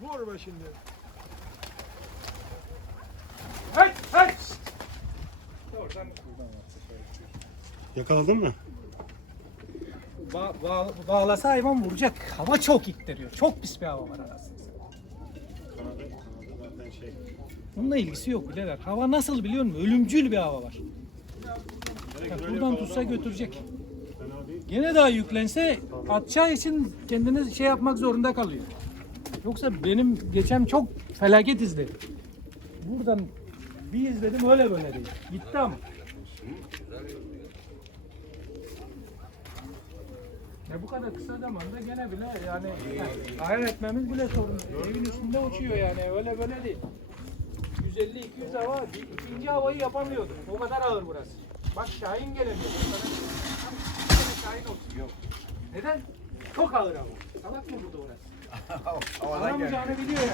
Vur be şimdi. Hey hey. Oradan Yakaladın mı? Ba ba bağlasa hayvan vuracak. Hava çok ittiriyor. Çok pis bir hava var arasında. Kanadı, kanadı zaten şey. Bununla ilgisi yok birader. Hava nasıl biliyor musun? Ölümcül bir hava var. Ya buradan tutsa götürecek. Gene daha yüklense atacağı için kendini şey yapmak zorunda kalıyor. Yoksa benim geçen çok felaket izledim. Buradan bir izledim öyle böyle değil. Gitti ama. Ya bu kadar kısa zamanda gene bile yani hayal etmemiz bile sorun. Evin üstünde uçuyor yani öyle böyle değil. 150-200 hava, ikinci havayı yapamıyordu. O kadar ağır burası. Bak Şahin gelemiyor. Sana- tane Şahin olsun. Yok. Neden? Çok ağır hava. Salak mı burada orası? Alamayacağını biliyor yani.